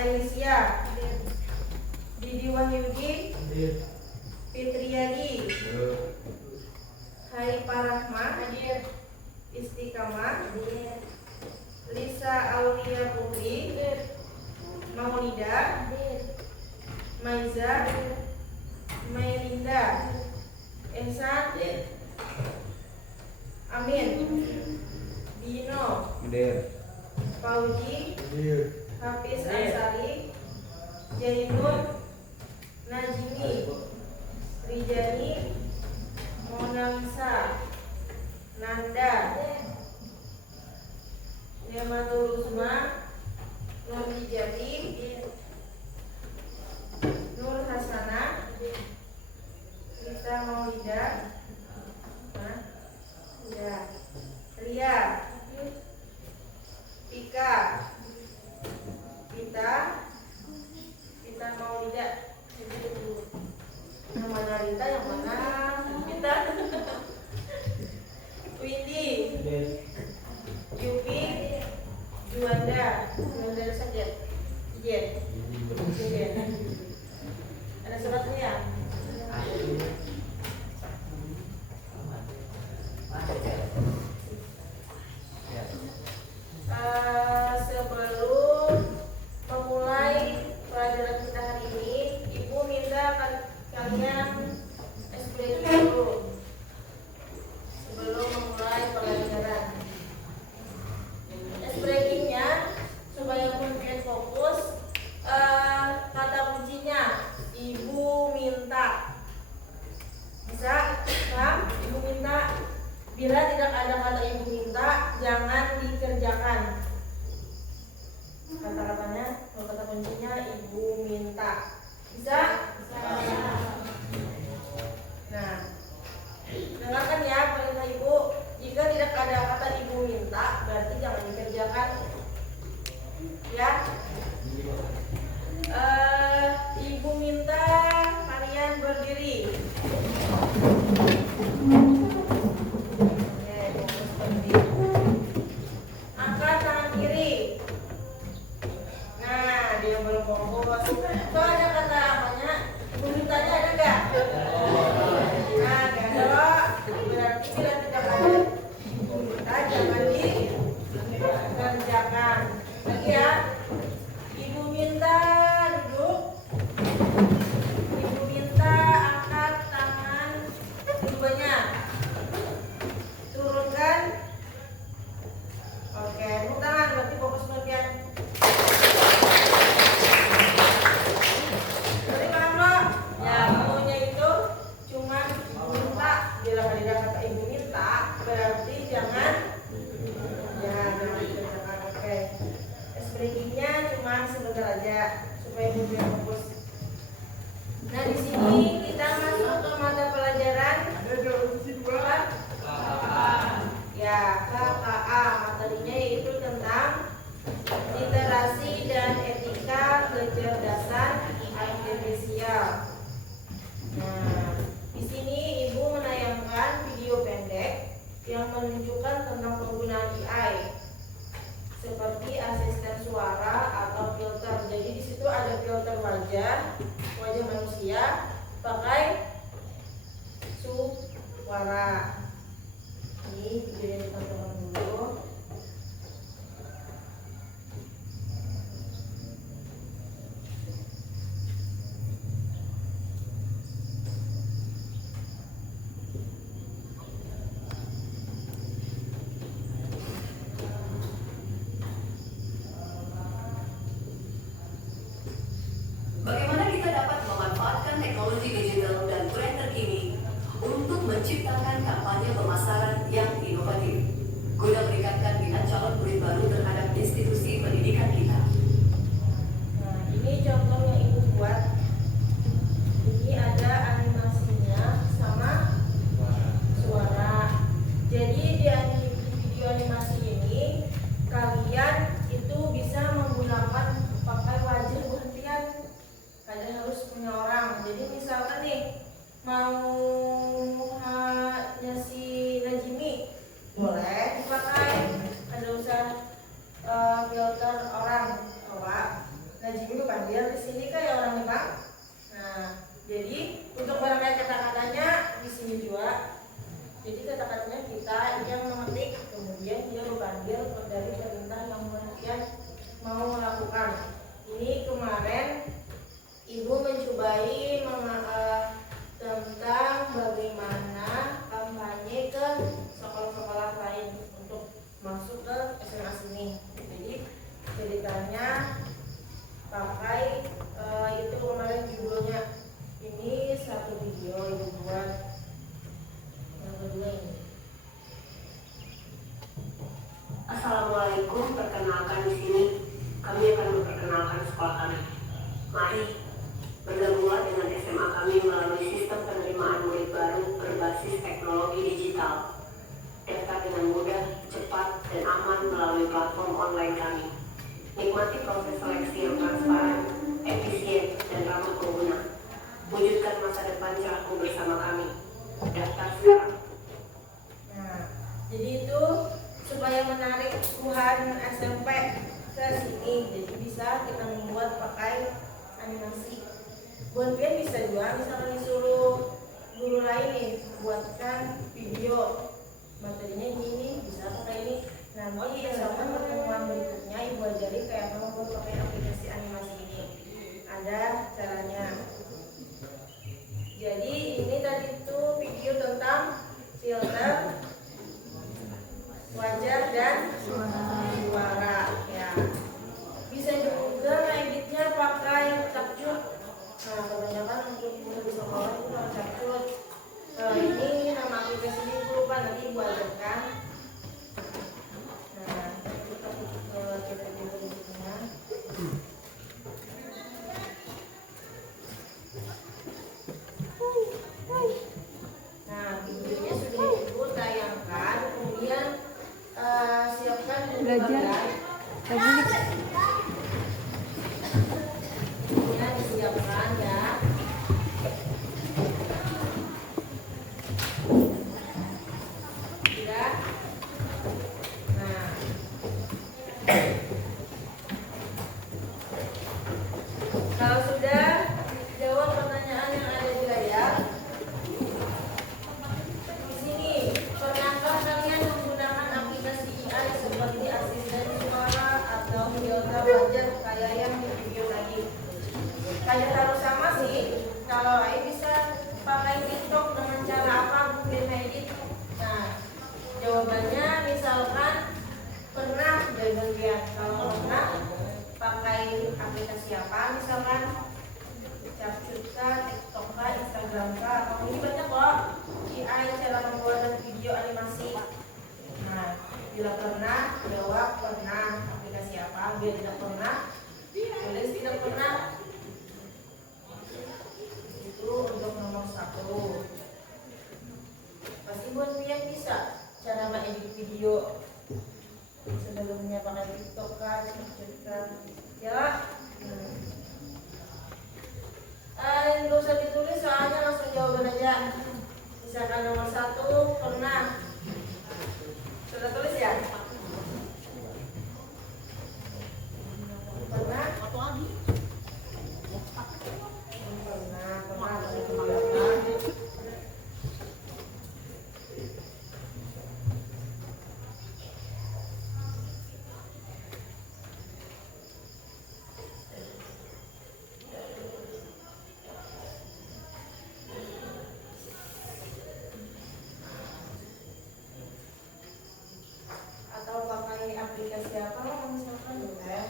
Aisyah, Didi Wahyudi, Fitriadi, Haifah Rahma, Istiqamah, Lisa Aulia Putri, Maulida, Maiza, Mailinda, Ehsan, Amin, Dino, Fauji, Hafiz Ansari, Jainur, Najimi, Rijani, Mona Lisa, Nanda, Nematul Uzma, Nur Hijati, Nur Hasanah, Rita Maulida, Ria, Tika, Vita Maulida. Namanya Rita yang mana? Vita. Windy, Yupi, Juanda saja. Jen. Ada suratnya ya? Sebelum memulai pelajaran kita hari ini, Ibu minta kalian explain dulu sebelum memulai pelajaran. Breakingnya supaya kalian fokus, kata kuncinya Ibu minta. Bisa? Paham? Ibu minta. Bila tidak ada kata Ibu minta, jangan dikerjakan. Kata-katanya, kata kuncinya Ibu minta. Bisa? Nah, dengarkan ya perintah Ibu. Jika tidak ada kata Ibu minta, berarti jangan dikerjakan. Ya. Ibu minta kalian berdiri. Angkat tangan kiri. Nah, dia baru fokus. Kalau ada kata apanya, Ibu mintanya ada nggak? Nah, nggak ada. Berarti bila tidak ada Ibu minta, jangan dikerjakan. Lagi ya. Ibu minta duduk. Ibu minta angkat tangan keduanya. Turunkan. Oke, tepuk tangan berarti fokus bagian. Berarti paham lo? Ya, maunya itu cuma Ibu minta. Bila ada kata Ibu minta, berarti jangan dikerjakan. Oke. Breakingnya cuma sebentar aja supaya Ibu biar fokus. Nah, di sini kita masuk ke mata pelajaran ya, KKA. Materinya yaitu tentang literasi dan etika kecerdasan artifisial. Nah, di sini Ibu menayangkan video pendek yang menunjukkan tentang penggunaan AI seperti asisten suara atau filter. Jadi di situ ada filter wajah manusia pakai suara. Ini videonya ditonton dulu. Bagaimana kita dapat memanfaatkan teknologi digital dan tren terkini untuk menciptakan kampanye caranya pakai itu kemarin judulnya ini satu video yang buat yang kedua ini. Assalamualaikum, perkenalkan di sini kami akan memperkenalkan sekolah kami. Mari bergabunglah dengan SMA kami melalui sistem penerimaan murid baru berbasis teknologi digital. Daftar dengan mudah, cepat, dan aman melalui platform online kami. Nikmati proses seleksi yang transparan, efisien, dan ramah pengguna. Wujudkan masa depan cerahmu bersama kami. Daftar sekarang. Nah, jadi itu supaya menarik Tuhan SMP ke sini, jadi bisa kita membuat pakai animasi. Buat biar bisa juga misalnya disuruh guru lain nih buatkan video materinya ini bisa pakai ini. Nah, mau misalkan pertemuan berikutnya ibu ajari kayak kamu buat pakai aplikasi animasi ini. Ada caranya. Jadi ini tadi tuh video tentang filter wajah dan suara ya. Bisa juga ngeditnya pakai capcut. Nah, kebanyakan untuk guru di sekolah itu pakai capcut. Ini nama aplikasi ini lupa, nanti ibu ajarkan. Nah, kita video berikutnya. Nah, videonya sudah ibu tayangkan, kemudian siapkan Belajar. kemudian disiapkan ya. Sudah. Nah, kalau sudah jawab pertanyaan yang ada di layar. Di sini, pernahkah kalian menggunakan aplikasi AI seperti asisten suara atau filter wajah kayak yang di video tadi? Kayak harus sama sih. Kalau AI bisa pakai TikTok dengan cara apa mungkin edit? Nah, jawabannya misalkan pernah dari bagian kalau pernah pakai aplikasi apa misalkan Capcut kah, TikTok kah, Instagram kah, atau ini banyak loh AI cara membuat video animasi. Nah, bila pernah jawab pernah aplikasi apa, bila tidak pernah tulis tidak pernah. Itu untuk nomor 1. Pasti buat kalian bisa cara mengedit video. Sebelumnya pakai TikTok kan, Capcut kan, ya. Nggak usah ditulis soalnya langsung jawaban aja. Misalkan nomor 1 pernah. Sudah tulis ya? Pernah? Atau pakai aplikasi apa lah misalkan boleh.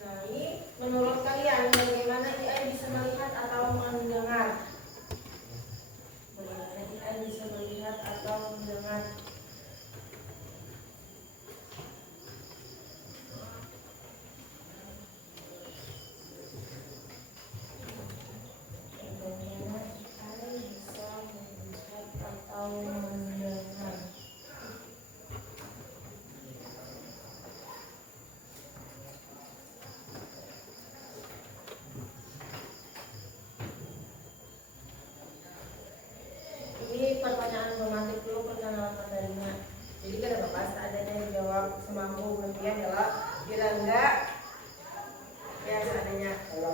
Nah, ini menurut kalian bagaimana AI bisa melihat atau mendengar? Bagaimana AI bisa melihat atau mendengar? Bagaimana AI bisa melihat atau mendengar? Ini pertanyaan otomatis dulu, perkenalan materinya. Jadi kada apa-apa, seadanya dijawab semampu berarti adalah bila enggak ya seadanya. Bila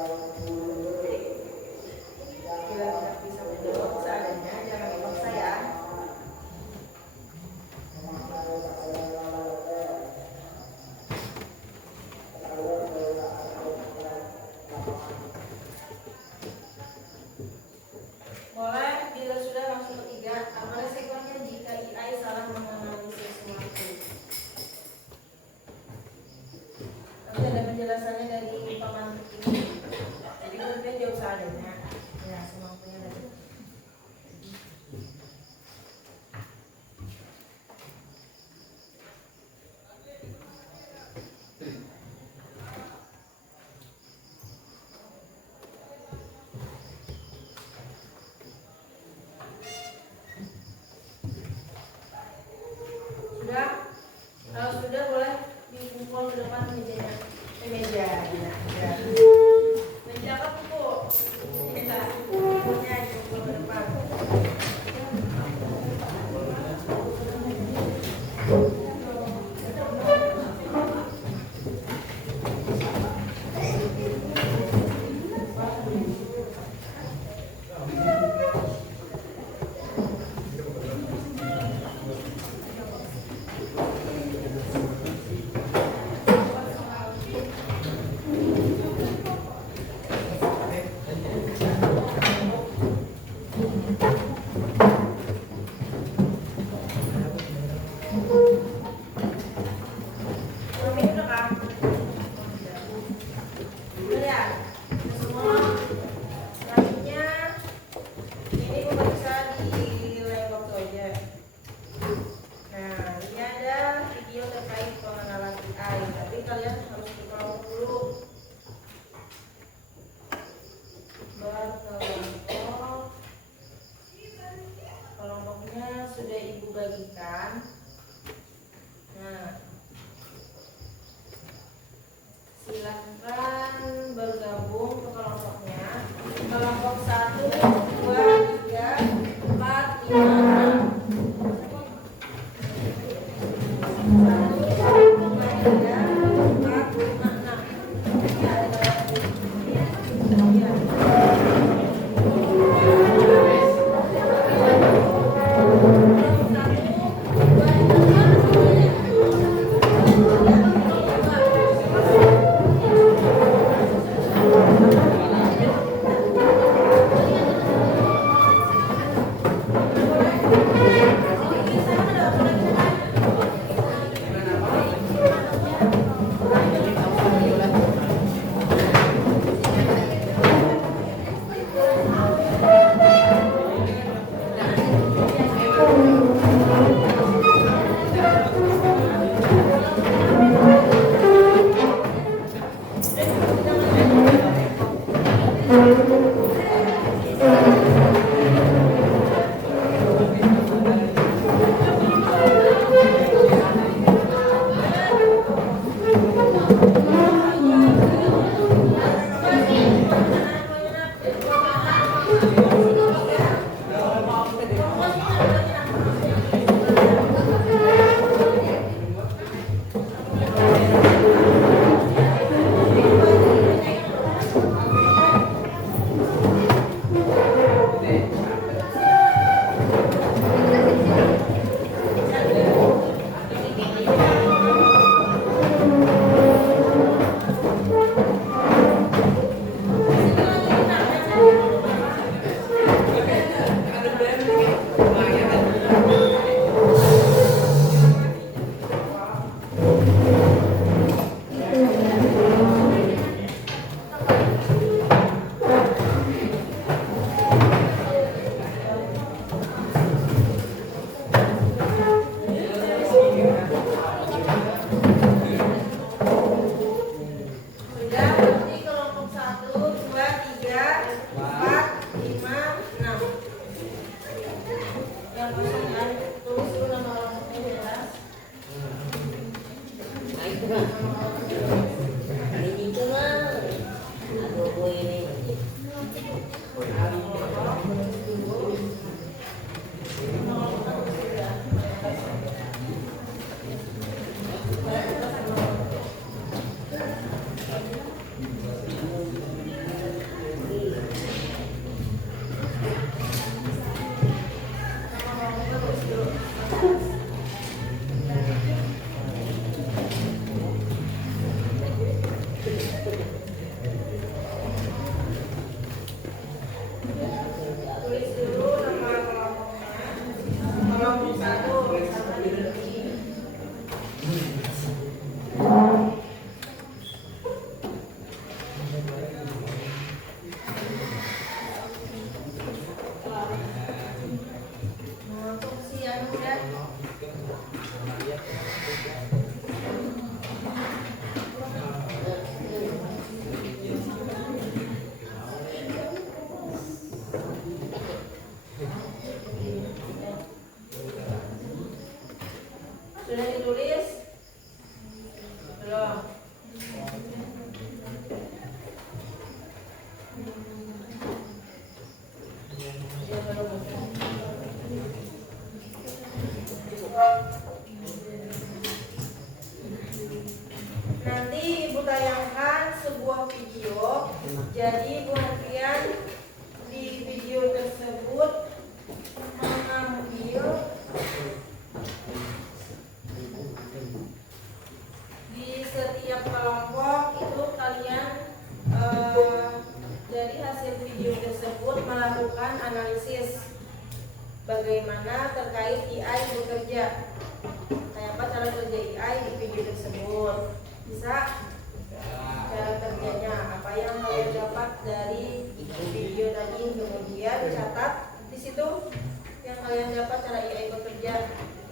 tidak bisa menjawab seadanya jangan dipaksa ya. Boleh bila sudah langsung ketiga. Apa resikonya jika AI salah menganalisis suara? AI, tapi kalian harus berkelompok dulu. Berkelompok. Kelompoknya sudah ibu bagikan. Nah, silahkan bergabung ke kelompoknya. Kelompok 1, 2, 3, 4, 5, 6.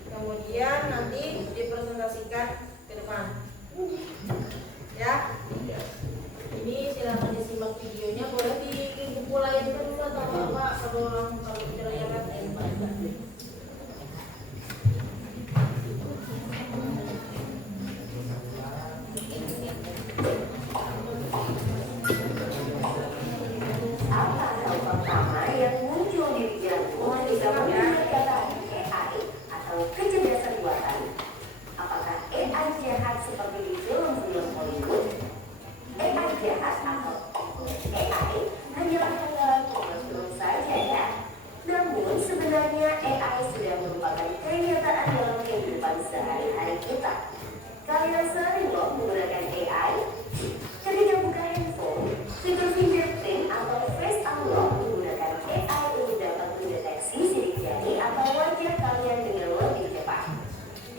'Kemudian nanti dipresentasikan ke depan. Apa hal pertama yang muncul di pikiranmu ketika mendengar kata AI atau kecerdasan buatan? Apakah AI jahat seperti di film-film Hollywood? AI jahat atau AI hanyalah hal film saja ya? Namun sebenarnya AI sudah merupakan kenyataan dalam kehidupan sehari-hari kita. Kalian sering loh menggunakan AI? Ketika buka handphone, fitur fingerprint atau face unlock menggunakan AI untuk dapat mendeteksi sidik jari atau wajah kalian dengan lebih cepat.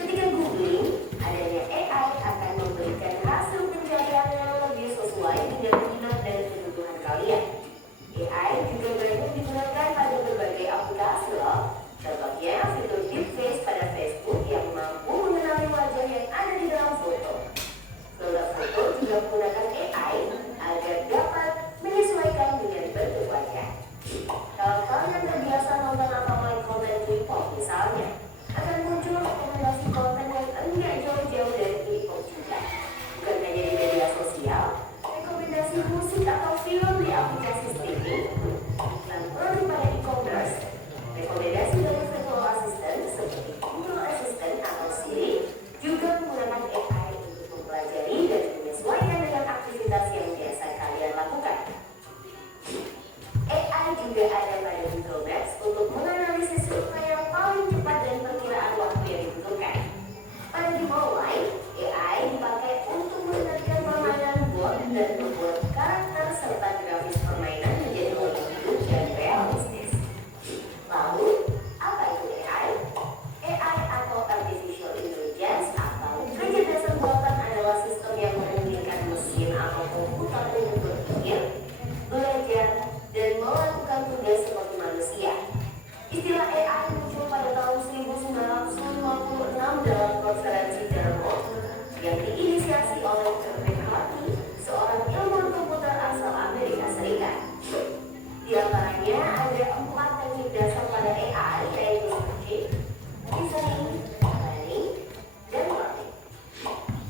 Ketika googling, adanya AI akan memberikan hasil pencarian yang lebih sesuai dengan minat dan kebutuhan kalian. AI juga banyak digunakan pada berbagai aplikasi loh. Contohnya fitur deepfake pada Facebook yang mampu mengenali wajah yang ada di dalam foto. Filter foto juga menggunakan AI agar dapat menyesuaikan dengan bentuk wajah. Kalau kalian terbiasa nonton atau main konten K-pop misalnya, akan muncul rekomendasi konten yang enggak jauh-jauh dari K-pop juga. Bukan hanya di media sosial, rekomendasi musik atau film di aplikasi streaming, iklan produk pada e-commerce, rekomendasi dari virtual assistant seperti Google Assistant atau Siri juga menggunakan AI untuk mempelajari dan menyesuaikan dengan aktivitas yang biasa kalian lakukan. AI juga ada pada Google Maps untuk menganalisis rute yang paling cepat dan perkiraan waktu yang dibutuhkan. Pada game online, AI dipakai untuk mengendalikan permainan bot dan membuat karakter serta grafis permainan menjadi lebih hidup dan realistis. Lalu, apa itu AI? AI atau Artificial Intelligence atau kecerdasan buatan adalah sistem yang memungkinkan mesin atau komputer untuk berpikir, belajar, dan melakukan tugas seperti manusia. Istilah AI muncul pada tahun 1956 dalam konferensi Dartmouth yang diinisiasi oleh Kirk Hardy, seorang ilmuwan komputer asal Amerika Serikat. Di antaranya ada 4 teknik dasar pada AI, yaitu searching, reasoning, planning, dan learning.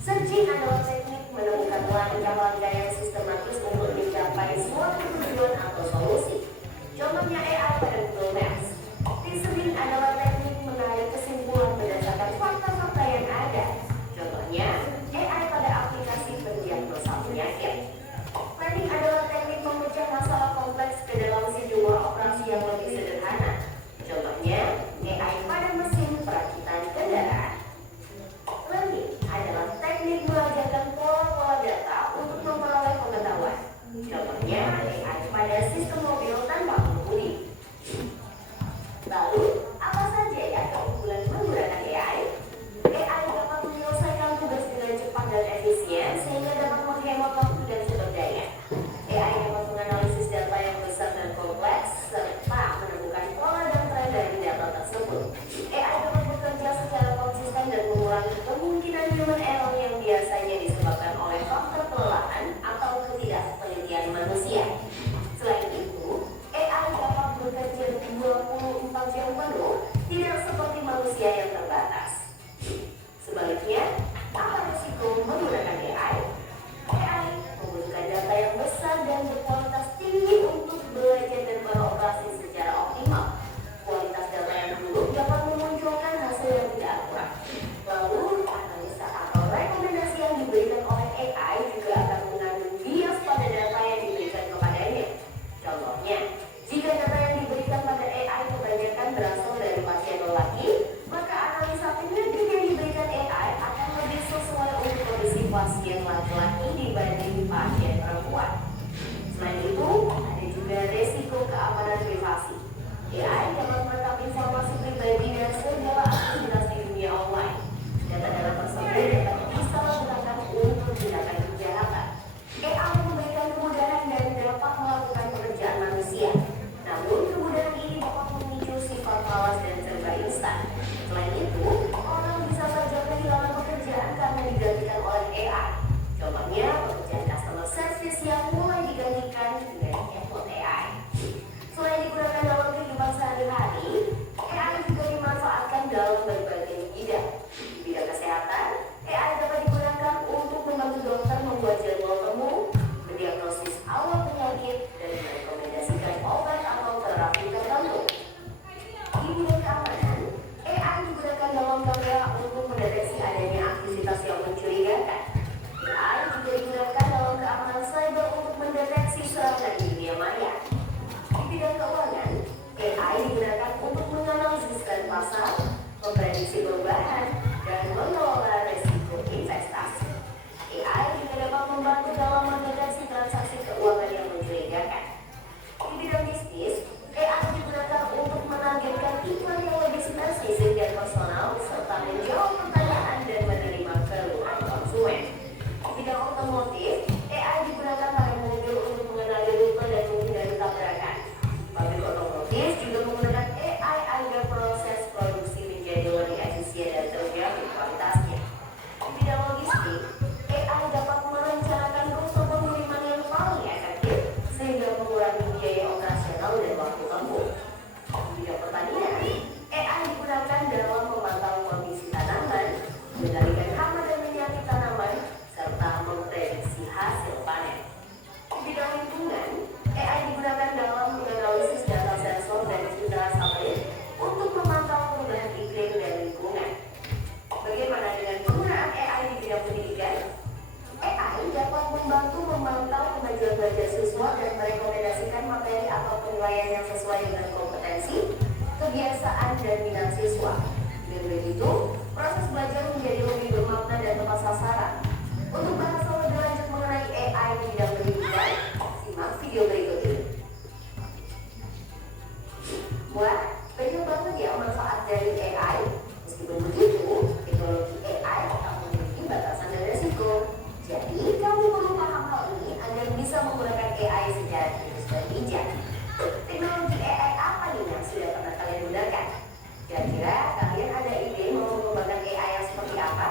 Searching adalah teknik menemukan langkah-langkah yang sistematis untuk mencapai suatu tujuan atau solusi. Contohnya AI pada Google Maps. Reasoning adalah teknik menarik kesimpulan berdasarkan fakta-fakta yang ada. Contohnya AI pada aplikasi pendiagnosa penyakit. Planning adalah teknik memecah masalah kompleks ke dalam sejumlah operasi yang lebih sederhana. Contohnya AI pada mesin perakitan kendaraan. Learning adalah teknik belajarkan pola-pola data untuk memperoleh pengetahuan. Contohnya AI pada sistem mobil tanpa pengemudi. Lalu, apa saja ya keunggulan menggunakan AI? AI dapat menyelesaikan tugas dengan cepat dan efisien sehingga dapat menghemat waktu dan sumber daya. AI dapat menganalisis data yang besar dan kompleks serta menemukan pola dan tren dari data tersebut. AI dapat bekerja secara konsisten dan mengurangi kemungkinan human error yang biasanya disebabkan oleh faktor kelelahan atau ketidaktelitian manusia. Selain itu, AI dapat bekerja 24 jam penuh, tidak seperti manusia yang terbatas. Sebaliknya, apa risiko menggunakan AI? AI membutuhkan data yang besar dan berkualitas tinggi untuk belajar dan beroperasi secara optimal. Kualitas data yang buruk dapat memunculkan hasil yang tidak akurat. Lalu, analisa atau rekomendasi yang diberikan oleh AI juga akan mengandung bias pada data yang diberikan kepadanya. Contohnya, jika data yang diberikan pada AI kebanyakan berasal dari pasien lelaki, maka analisa penyakit yang diberikan AI akan lebih sesuai untuk kondisi pasien laki-laki dibanding pasien perempuan. Selain itu, ada juga resiko keamanan privasi. AI dapat merekam informasi pribadi dan segala aktivitas di dunia online. Data-data tersebut dapat disalahgunakan untuk tindakan kejahatan. AI memberikan kemudahan dan dapat melakukan pekerjaan manusia. Namun, kemudahan ini dapat memicu sifat malas dan serba instan. Selain itu, orang bisa saja kehilangan pekerjaan karena digantikan oleh AI. Contohnya, masing-masing, AI dapat merencanakan rute pengiriman yang paling efektif sehingga mengurangi biaya operasional dan waktu tempuh. Di bidang pertanian, AI digunakan dalam memantau kondisi tanaman, mengendalikan hama dan penyakit tanaman, serta memprediksi hasil panen. Di bidang lingkungan, AI digunakan dalam menganalisis data sensor dan indera satelit untuk memantau perubahan iklim dan lingkungan. Bagaimana dengan penggunaan AI di bidang pendidikan? AI dapat membantu memantau kemajuan belajar siswa dan merekomendasikan materi atau penilaian yang sesuai dengan kompetensi, kebiasaan, dan minat siswa. Dengan begitu, proses belajar menjadi lebih bermakna dan tepat sasaran. Untuk bahas lebih lanjut mengenai AI di bidang pendidikan, simak video berikut ini. Wah, banyak banget ya manfaat dari AI. Meskipun begitu, teknologi AI tak memiliki batasan dan resiko. Jadi, kamu perlu paham hal ini agar bisa menggunakan AI secara kritis dan bijak. Teknologi AI apa nih yang sudah pernah kalian gunakan? Kira-kira kalian ada ide mau mengembangkan AI yang seperti apa?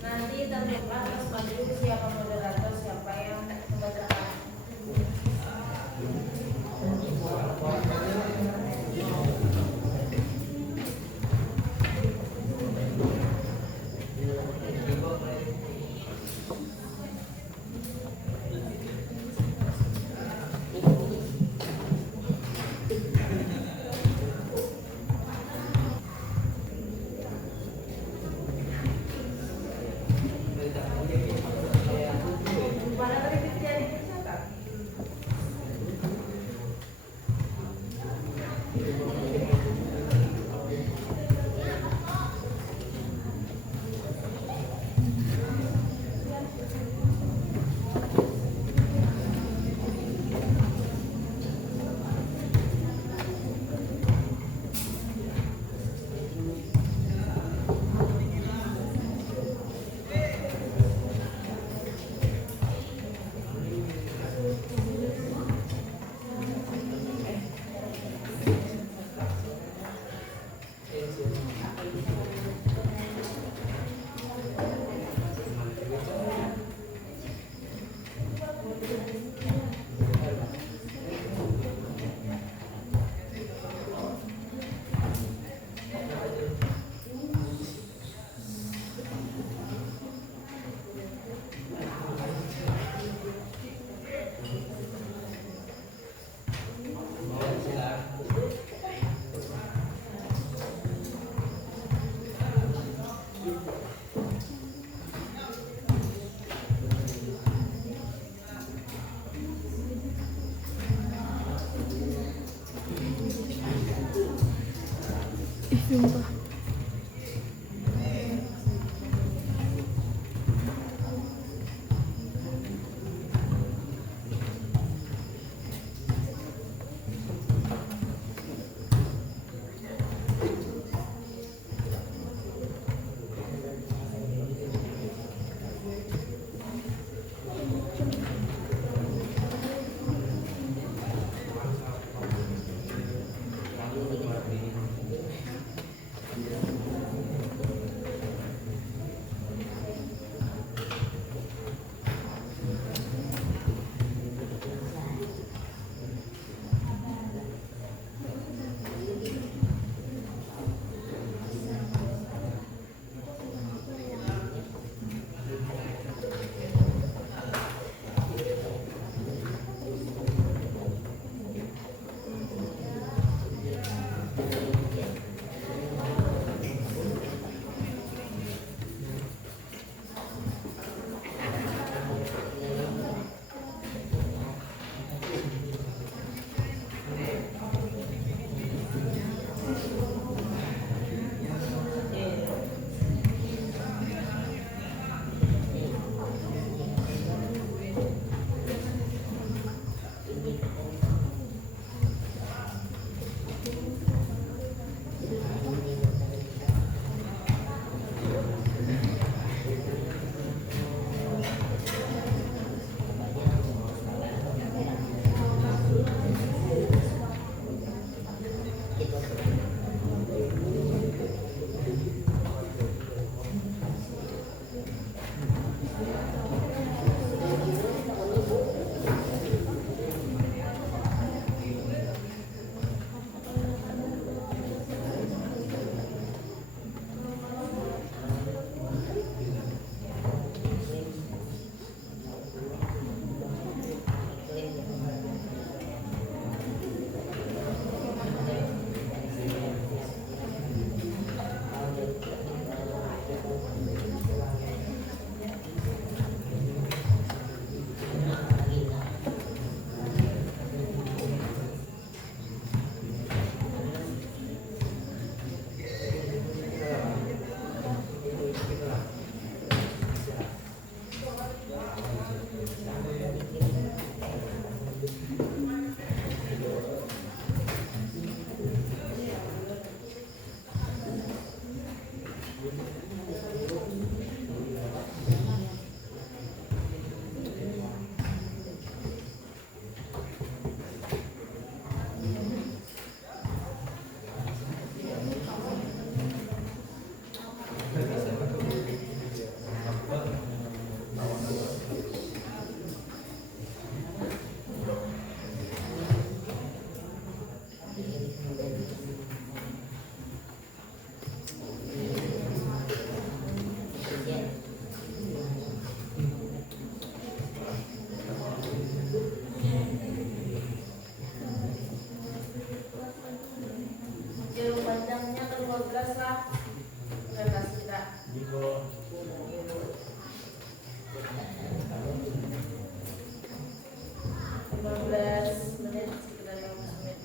Nanti tentukan Mas Maju siapa moderator, siapa yang membacakan. Mana tadi Fitri dicatat? Sumpah. jarum panjangnya ke 15 lah. Udah kasih kak. 15 menit, sekitar 15 menit.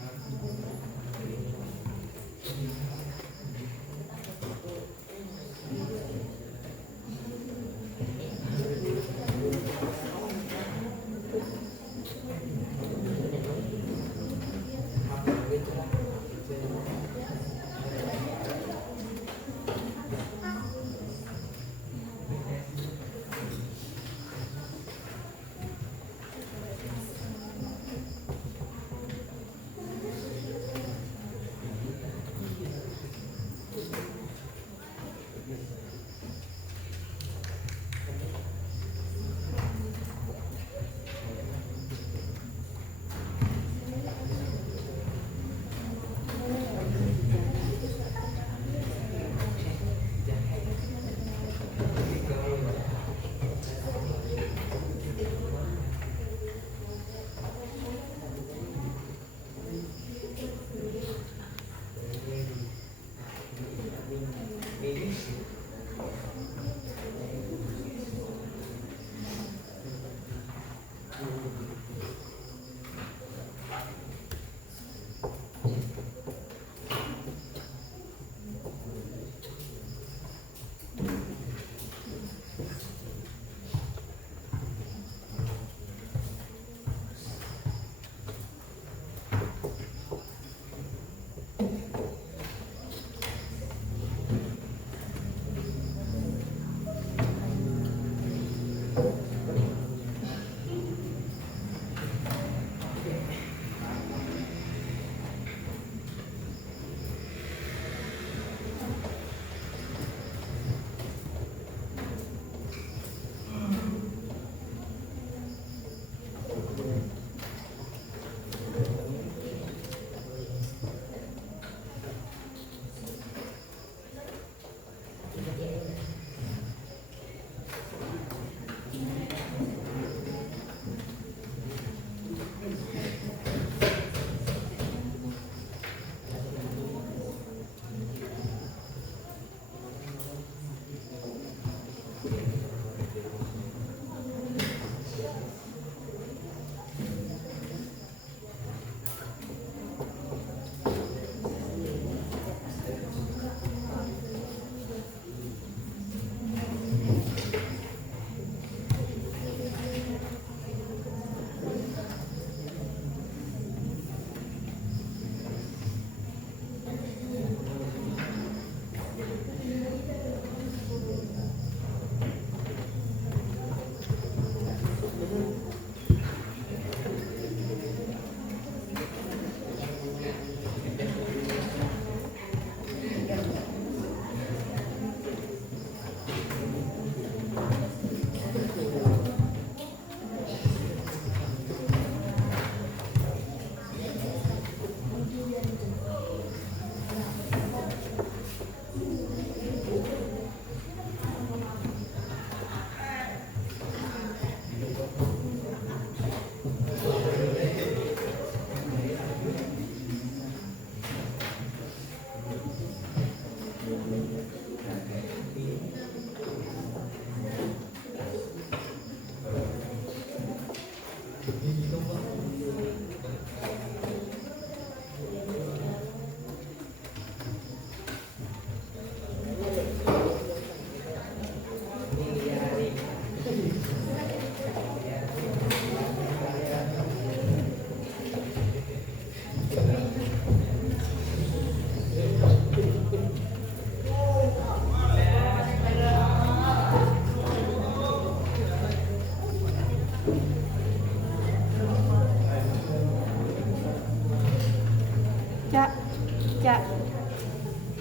Cak,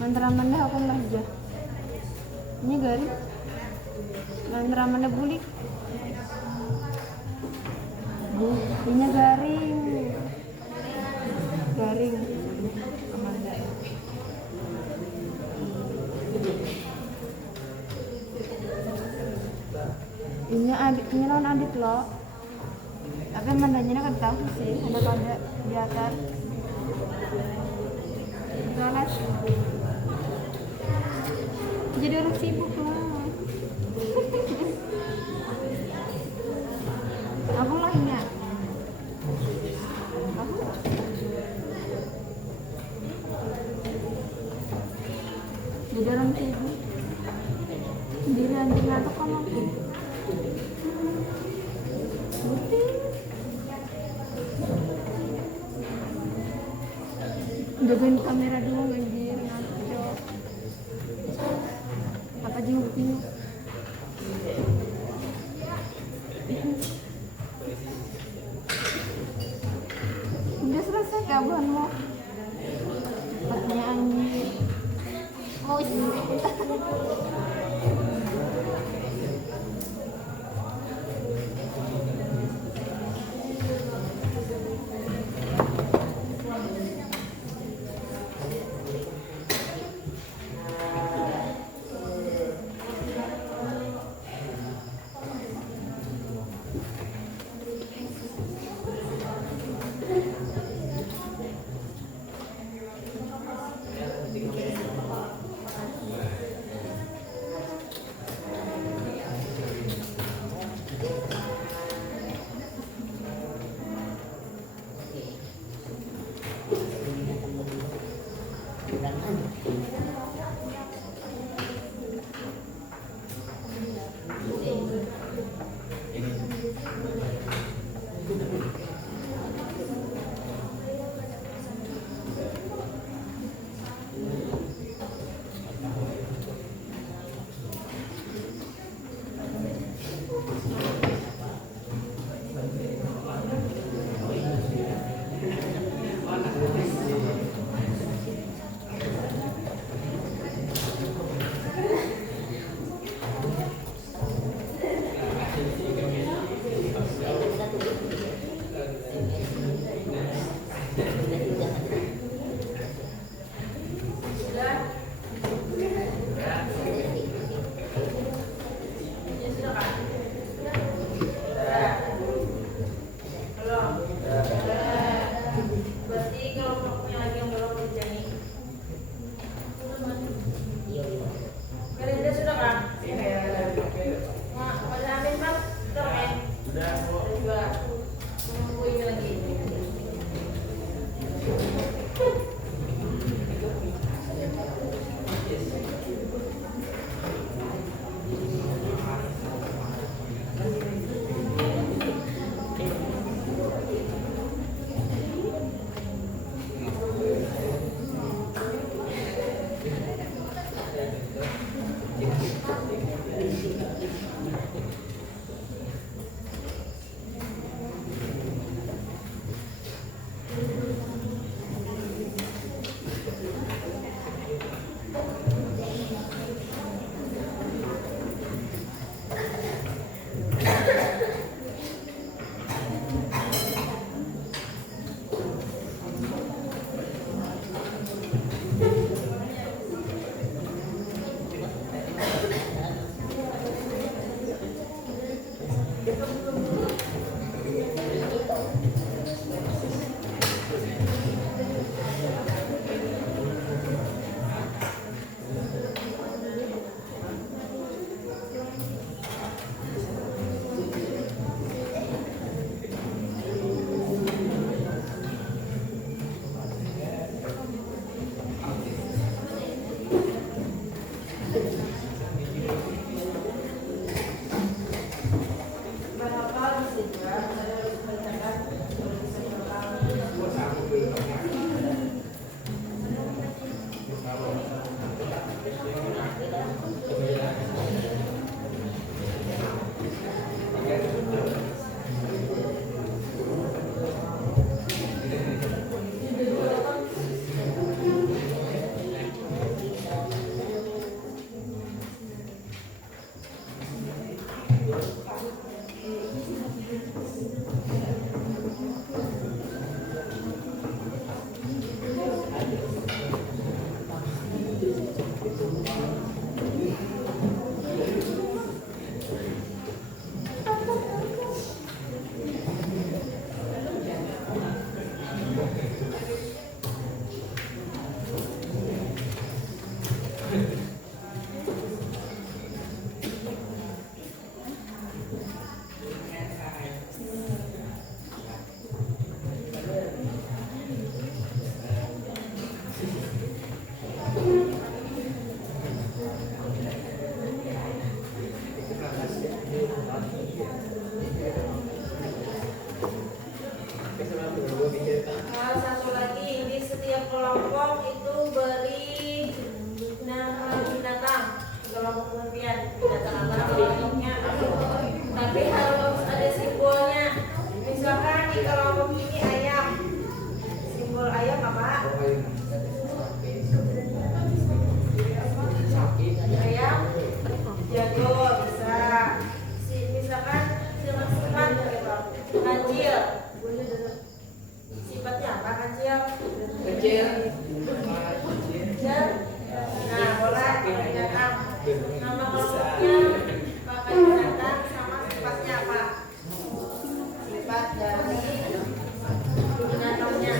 mantra manda aku aja. Ini garing. Mantra manda bulik. Ini garing. Garing. Amanda. Ini lawan adit lo. Tapi mandanya kan tahu sih, ada pada di atas. toilet. Jadi orang sibuk lah. Aku lah ingat. Aku jadi orang sibuk. Sendirian di ngantuk kamu. Putih. Jagain kamera dulu anjir, ngaco. Apa jenguk-jenguk? Udah selesai kabarmu? Cepatnya anjir. Nama kelompoknya Kakak Jonathan sama sifatnya apa? Sifat dari binatomnya.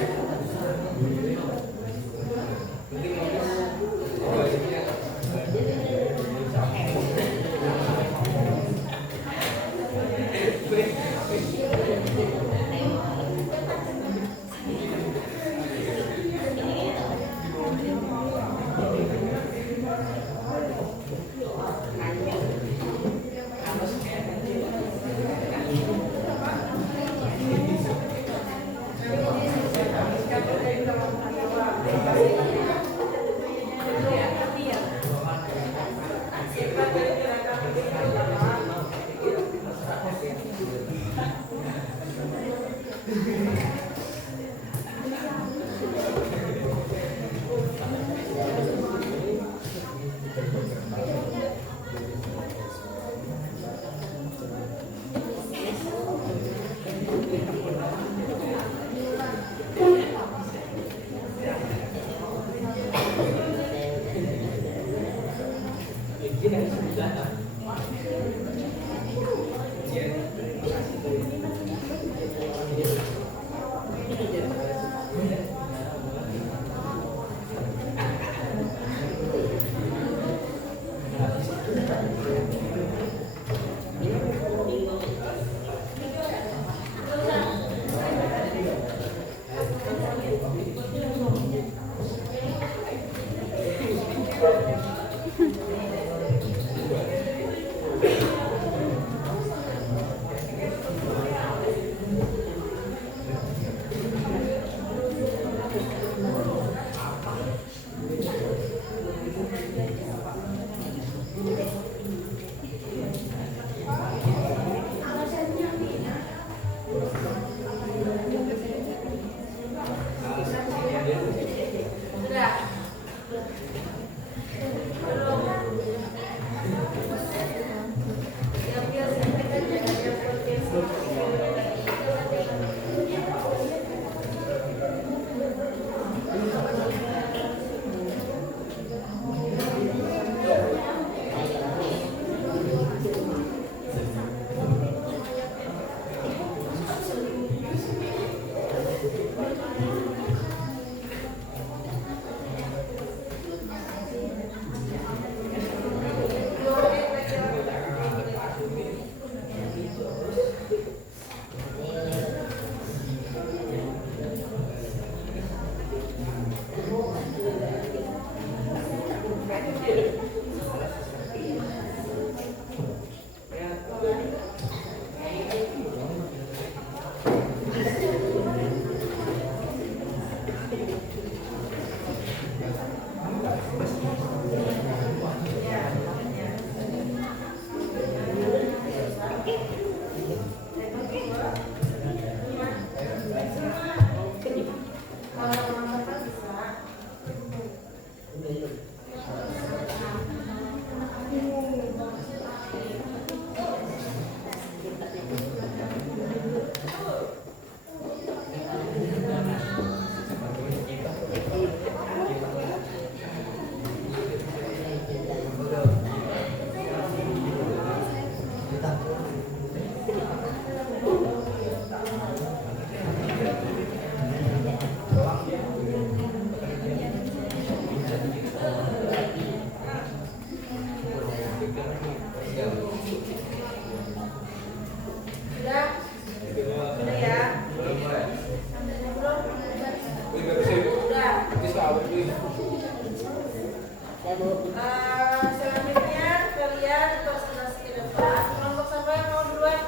Selanjutnya kalian presentasi ke depan. Kelompok siapa yang mau duluan?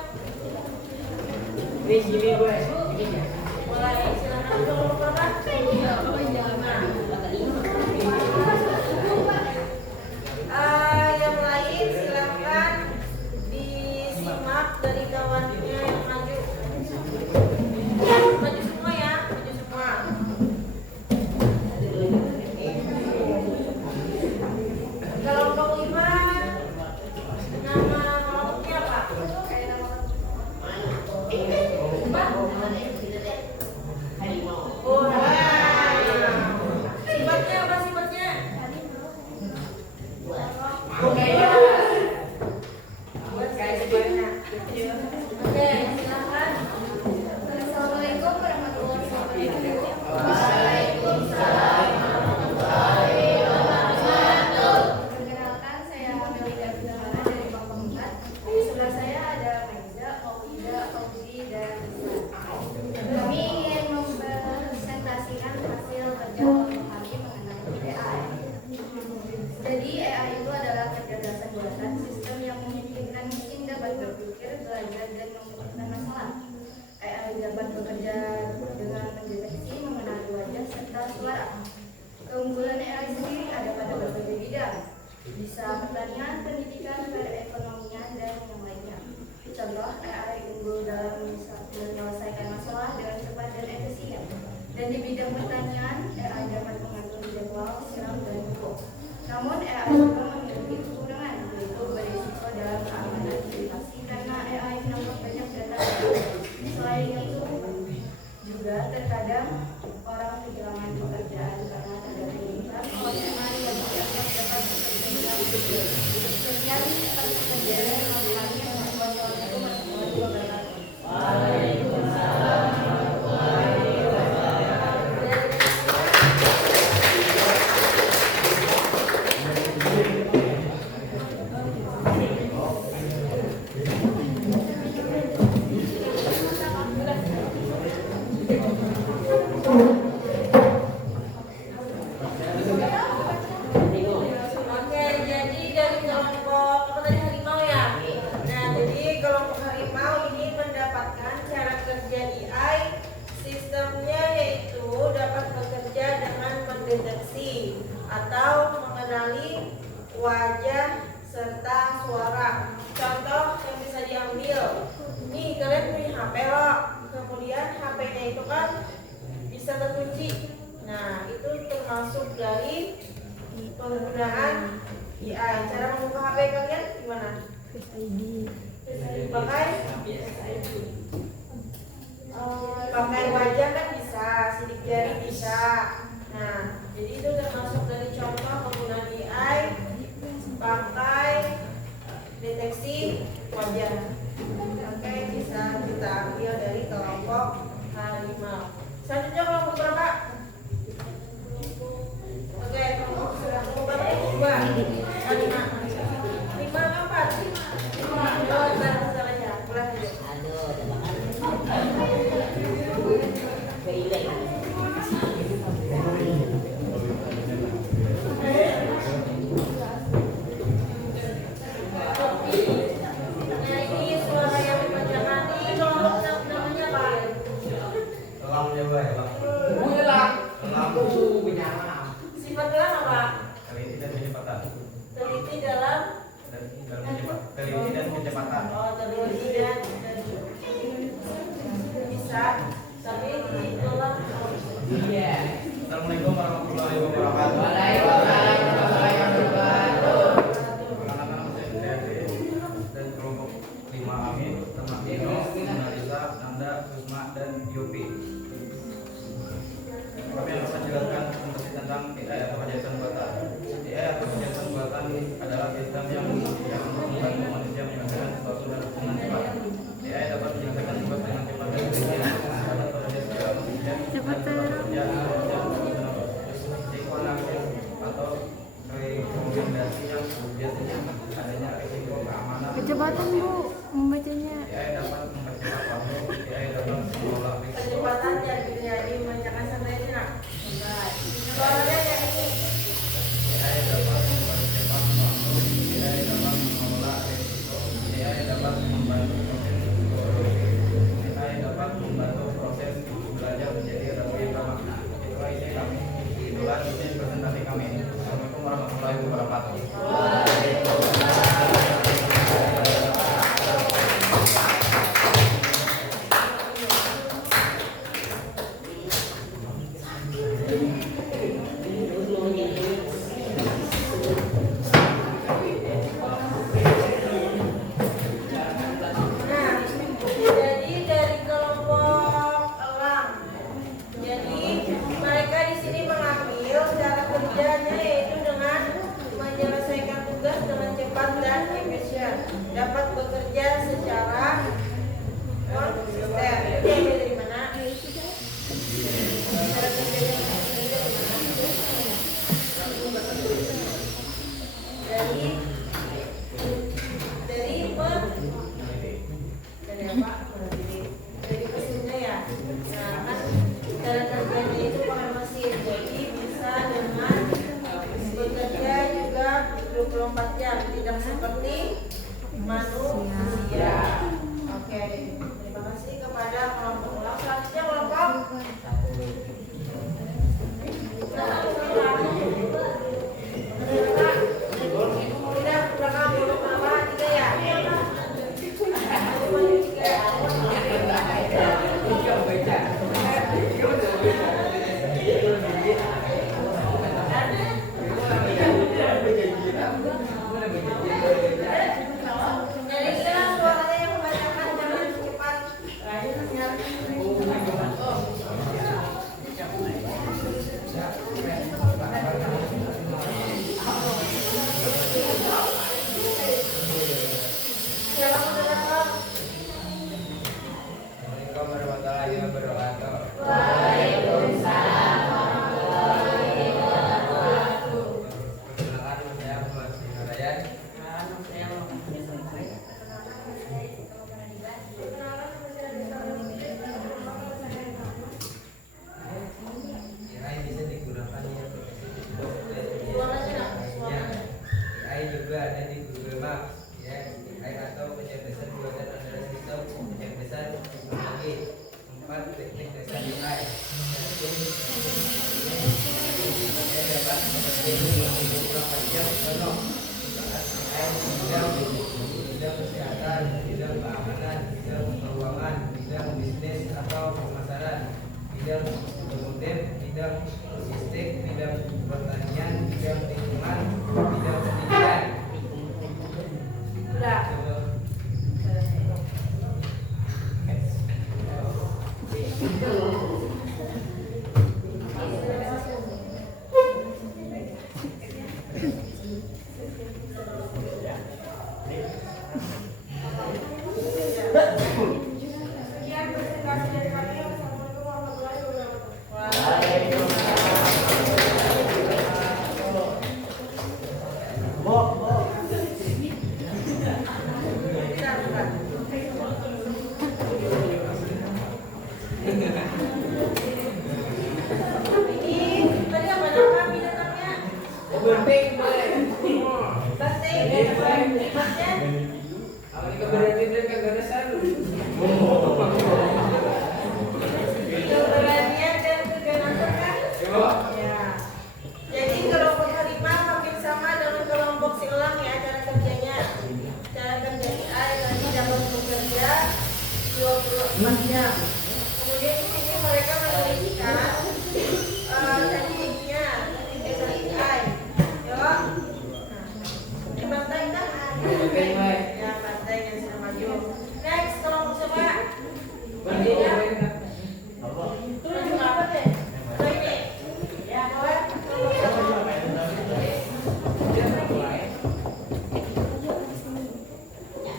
Mulai, silakan kelompok berapa? Yang lain silakan disimak dari kawannya yang maju. Maju semua ya, maju semua. Kelompok 5, nama kelompoknya apa? Oh, Buat guys banyak. Oke, silakan. Assalamualaikum warahmatullahi wabarakatuh. Waalaikumsalam warahmatullahi wabarakatuh. Perkenalkan, saya Amelia Fitrana dari Bangkok 4. Di sebelah saya ada Maiza, Fauzia, Fauzi, dan Nisa. Kami ingin mempresentasikan hasil kerja kelompok kami mengenai AI. Jadi AI itu adalah kecerdasan buatan sistem yang memungkinkan mesin dapat berpikir, belajar, dan memutuskan masalah. AI dapat bekerja dengan mendeteksi, mengenali wajah, serta suara. Keunggulan AI sendiri ada pada berbagai bidang, bisa pertanian, pendidikan, perekonomian, dan yang lainnya. Contoh, AI unggul dalam menyelesaikan masalah dengan cepat dan efisien. Dan di bidang pertanian, AI dapat mengatur jadwal, siram, dan pupuk. Namun, AI juga memiliki kekurangan, yaitu berisiko dalam keamanan privasi karena AI menampung banyak data. Selain itu, juga terkadang orang kehilangan pekerjaan karena tergantung oleh AI yang dianggap dapat bekerja dengan baik. Sekian pekerjaan yang kami Wassalamualaikum warahmatullahi wabarakatuh. Oke, jadi dari kelompok apa tadi harimau ya? Nah, jadi kelompok harimau ini mendapatkan cara kerja AI. Sistemnya yaitu dapat bekerja dengan mendeteksi atau mengenali wajah serta suara. Contoh yang bisa diambil, nih kalian punya HP loh, kemudian HP-nya itu kan bisa terkunci. Nah, itu termasuk dari penggunaan AI. Cara membuka HP kalian gimana? Face ID. Pakai pakai wajah kan bisa, sidik jari bisa. Nah, jadi itu termasuk dari contoh penggunaan AI pakai deteksi wajah. Oke, bisa kita ambil dari kelompok harimau. Selanjutnya kelompok berapa? Oke, kelompok sudah kelompok dua, lima, lima empat, lima. Oh, salah ya, pulang aja. Nah, ini suara yang dibacakan ini kelompok namanya apa? Elang ya, Bay. Elang. Sifat elang apa? Teliti dan kecepatan. Teliti dalam Teliti dan kecepatan. oh teliti dan bisa tapi itulah. Assalamualaikum warahmatullahi wabarakatuh. Perkenalkan nama saya Hidayat dan kelompok 5 Amin, teman Dino, Nalisa, Nanda, Susma, dan Yopi. Kami akan menjelaskan tentang AI atau kecerdasan buatan. AI atau kecerdasan buatan adalah sistem yang membantu manusia menyelesaikan sesuatu dengan cepat. AI dapat menyelesaikan tugas dengan cepat dan efisien. Dapat bekerja secara efisien dan bekerja sinkronisasi atau rekomendasi yang biasanya adanya risiko keamanan. Kecepatan Bu membacanya. AI dapat mempercepat waktu. AI dapat mengelola risiko. Kecepatan yang dibacakan sampai ini nak. Suaranya yang ini. AI dapat mempercepat waktu. AI dapat mengelola risiko. AI dapat membantu proses produksi. AI dapat membantu proses belajar menjadi lebih ramah. Itulah isi kami. Itulah isi presentasi kami. Assalamualaikum warahmatullahi wabarakatuh. Nah, jadi dari kelompok elang. Jadi mereka di sini mengambil cara kerjanya yaitu dengan menyelesaikan dapat bekerja secara konsisten. Ini dari mana? Cara kerjanya bekerja dari mana? Dari apa? Dari mesinnya ya. Nah kan cara kerjanya itu pakai mesin, jadi bisa dengan bekerja juga 24 jam, tidak seperti manusia. Oke, terima kasih kepada kelompok ulang. Selanjutnya kelompok Assalamualaikum warahmatullahi wabarakatuh. Perkenalkan, saya Muhammad Sinarayan. AI bisa digunakan ya AI juga ada di Google Maps ya. AI atau kecerdasan buatan adalah sistem kecerdasan teknologi. 4 teknik dasar AI. Saya dapat bekerja 24 jam penuh. AI bidang kesehatan, bidang keamanan, bidang keuangan, bidang bisnis atau pemasaran, bidang otomotif, bidang logistik, bidang pertanian, bidang lingkungan, bidang pendidikan. sudah. Sekian presentasi dari kami. Assalamualaikum warahmatullahi wabarakatuh. Ini tadi apa nama binatangnya? Banteng. Hebatnya? Keberanian dan keganasan kan? Ya. Jadi kelompok harimau hampir sama dengan kelompok silang ya cara kerjanya. Cara kerja AI tadi dapat bekerja 24 jam. Kemudian di sini mereka menelitikan tekniknya dari AI. Ya. Ini bantai kan? Ya bantai yang sudah maju. Next kelompok siapa? Bandingnya. Terus apa deh? Oh ini. Ya, boleh.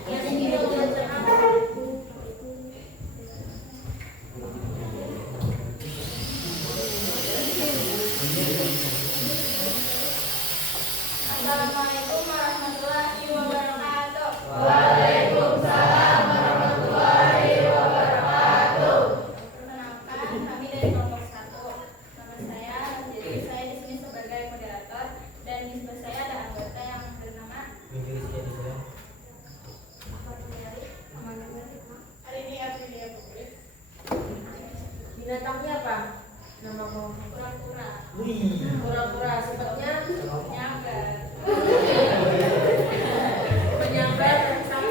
Yang ini dulu belajar apa? Assalamualaikum warahmatullahi wabarakatuh. Perkenalkan, kami dari kelompok 1. Nama saya, jadi saya di sini sebagai moderator dan di sebelah saya ada anggota yang bernama hari ini Aprilia Putri. Binatangnya apa? Nama kelompok Kura-kura, kura-kura sifatnya nyambar, penyambar sama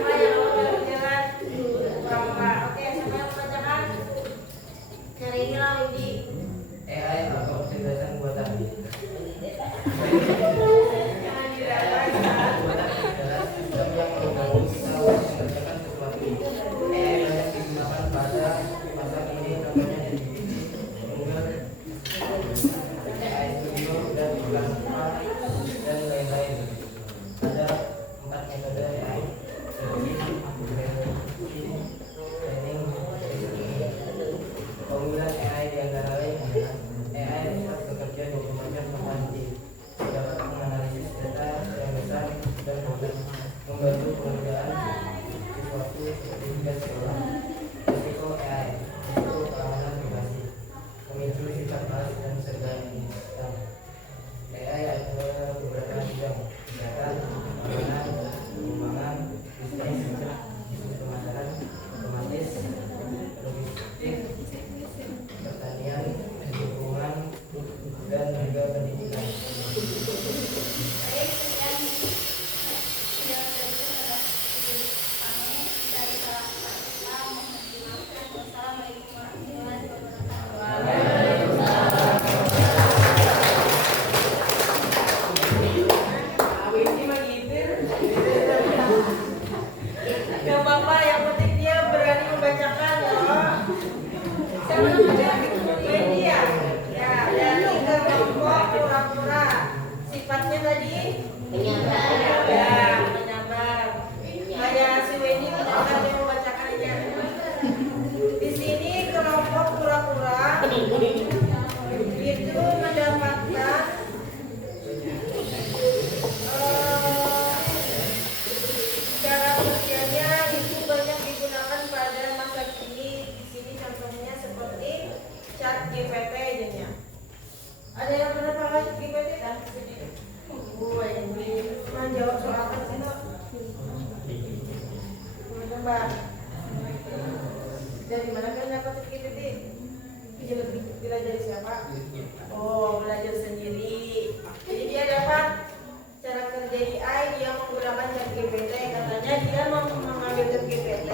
JI dia menggunakan ChatGPT, katanya dia mau mengambil ChatGPT,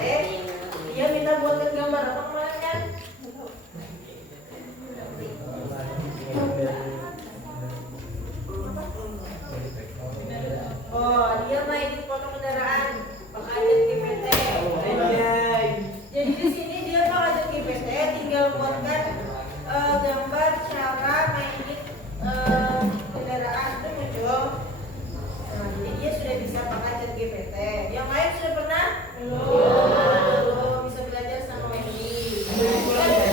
dia minta buatkan gambar apa kemarin kan? Oh, dia main di foto kendaraan pakai ChatGPT. Jadi di sini dia pakai ChatGPT, tinggal buatkan gambar cara mainin kendaraan itu muncul. Nah, jadi dia sudah bisa pakai ChatGPT. Yang lain sudah pernah? Belum. Bisa belajar sama Wendy.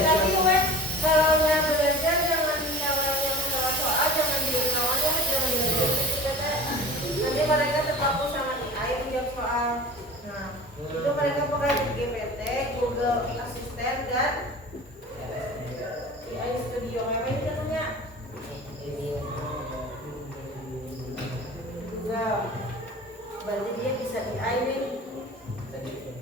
Tapi Wen, kalau yang belajar jangan yang soal-soal, jangan di awalnya jangan ChatGPT. Nanti mereka terpaku sama AI menjawab soal. Nah, itu mereka pakai ChatGPT, Google Assistant dan AI Studio. Apa ini katanya? Google. Berarti dia bisa di AI nih. Sedikit.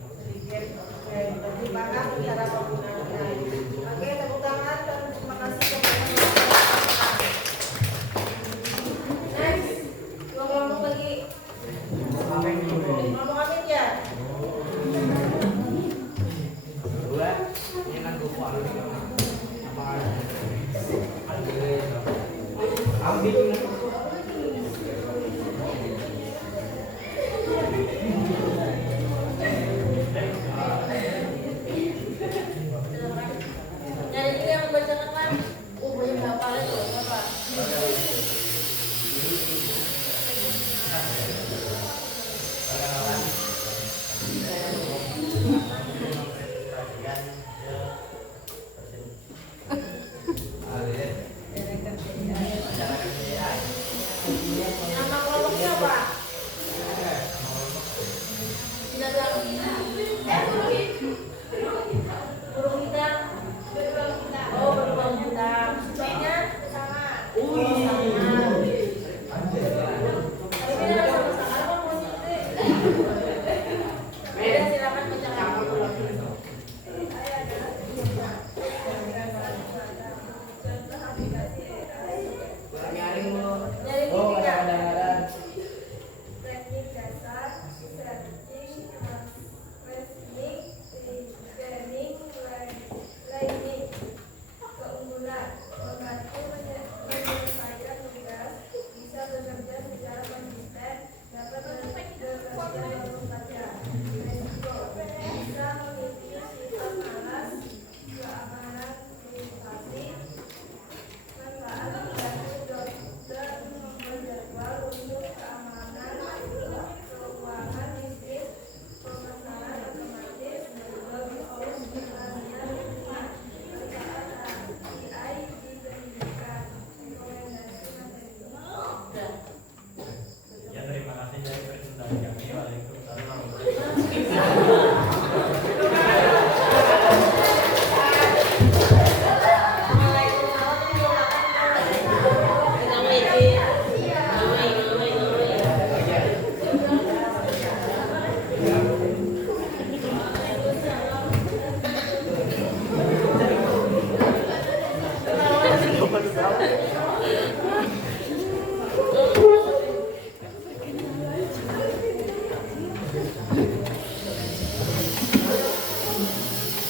Oke, berarti paham cara penggunaan AI. Oke, tepuk tangan dan terima kasih kepada next. Dua kelompok lagi. Ngomong amin ya. Jadi ini yang membacakan kan? Banyak hafalnya tuh, apa? Nama kelompoknya apa? Burung hitam. Oh, beruang hitam. Mainnya sama. Sama. Tapi beda sama-sama apa mau sih? Beda, silakan bacakan. Nyari tiga. Teknik dasar, searching, listening, reasoning, learning. Keunggulan, membantu menyelesaikan tugas, bisa bekerja secara konsisten, dapat bekerja dalam saja. Resiko, bisa memicu sifat malas, keamanan komunikasi, manfaat membantu dokter membuat jadwal untuk keamanan keuangan bisnis, pemasaran otomatis, lebih aus pertanian rumah, manfaat AI di pendidikan, rekomendasi materi. Ya, terima kasih dari presentasi kami. Waalaikumsalam.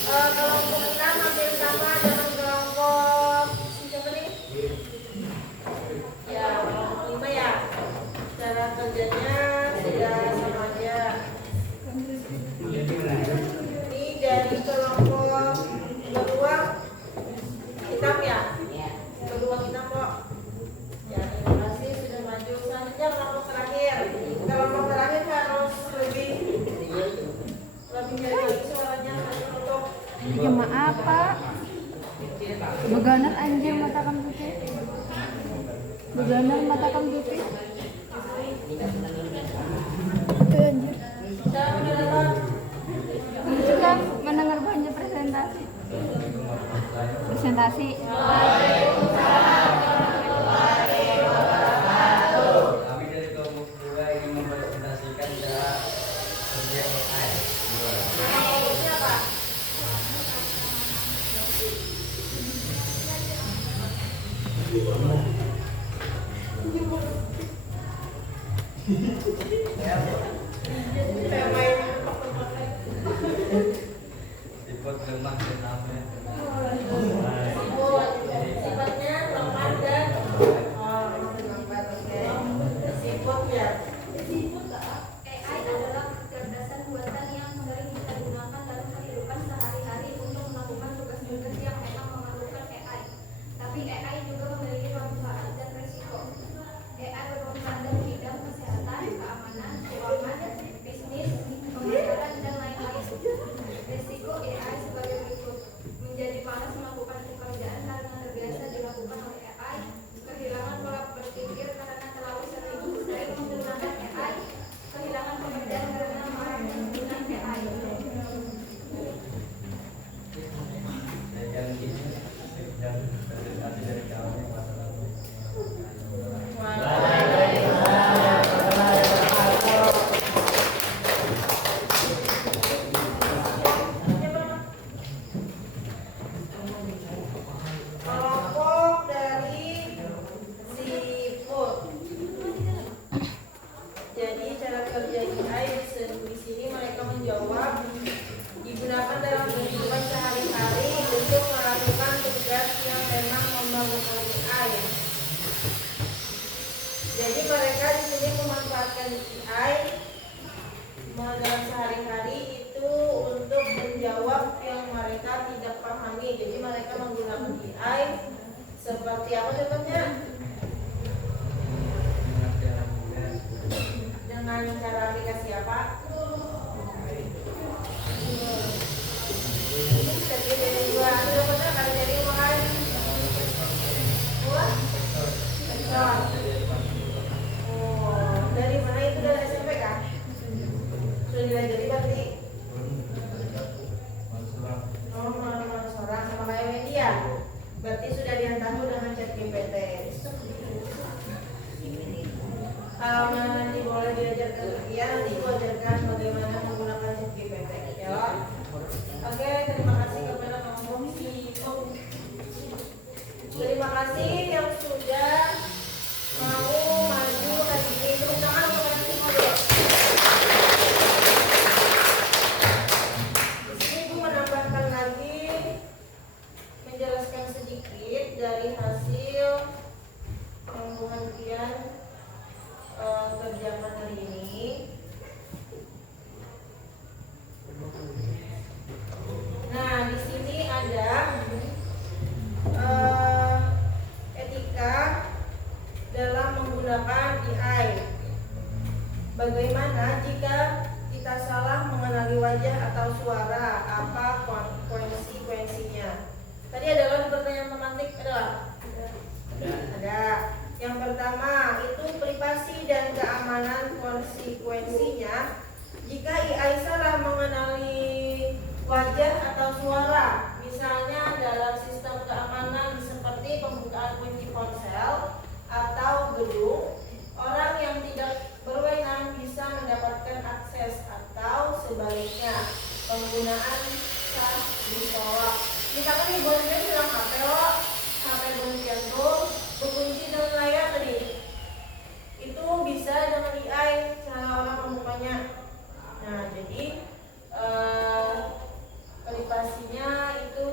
Kelompok 6 hampir sama dengan kelompok siapa nih? Ya, kelompok 5 ya. Cara kerjanya sudah sama aja. Ini dari kelompok kedua hitam ya? Kedua hitam kok. Ya, terima kasih sudah maju. Selanjutnya kelompok terakhir. Kelompok terakhir harus lebih dari suaranya untuk Ya maaf Pak. Beganar anjir mata kamu putih. Beganar mata kamu putih. Anjir. saya mendengar Itu kan mendengar banyak presentasi. Presentasi. Kami dari kelompok 2 ingin mempresentasikan cara kerja AI. siapa? Kayak main tebak-tebakan. Siput lemah dan apa? Siput sifatnya lemah dan lambat. Oke. Siput ya. AI adalah kecerdasan buatan yang sering kita gunakan dalam kehidupan sehari-hari untuk melakukan tugas-tugas yang memang memerlukan AI. Tapi AI juga memiliki manfaat dan resiko. AI berperan dalam bidang kesehatan, keamanan, keuangan, bisnis, pemasaran, dan lain-lain. Resiko AI sebagai berikut: menjadi malas melakukan pekerjaan karena terbiasa dilakukan oleh AI, kehilangan pola berpikir karena terlalu sering menggunakan AI, kehilangan pekerjaan karena malas menggunakan AI. Yang ini yang dari kamu masalah. Kelompok dari siput. Jadi cara kerja AI di sini mereka menjawab digunakan dalam kehidupan sehari-hari untuk melakukan tugas yang memang memerlukan AI. Jadi mereka di sini memanfaatkan AI dalam sehari-hari itu untuk menjawab yang mereka tidak pahami. Jadi mereka menggunakan AI seperti apa contohnya? Dengan cara aplikasi apa? Jadi dari dua, sudah pernah kali dari mulai buah? Oh, dari mana itu dari SMP kah? Sudah diajari berarti? Oh, mana seorang sama kayak media. Berarti sudah dihantar dengan ChatGPT. Nanti boleh diajarkan ya, nanti aku ajarkan bagaimana menggunakan ChatGPT ya. Oke, terima kasih kepada kelompok siput. Terima kasih yang sudah mau maju hari ini. Tepuk tangan untuk kalian semua dulu. Di sini Ibu menambahkan lagi, menjelaskan sedikit dari hasil penghentian kerjaan hari ini. Nah, di sini ada etika dalam menggunakan AI. Bagaimana jika kita salah mengenali wajah atau suara? Apa konsekuensinya? Tadi adalah pertanyaan tematik adalah ada. Yang pertama itu privasi dan keamanan. Konsekuensinya jika AI salah mengenali wajah atau suara, misalnya dalam sistem keamanan seperti pembukaan kunci ponsel atau gedung, orang yang tidak berwenang bisa mendapatkan akses, atau sebaliknya penggunaan sah ditolak. Misalkan ibu saya bilang HP lo, HP bunyian tuh berkunci dengan layar tadi, itu bisa dengan AI cara orang membukanya. Nah, jadi privasinya itu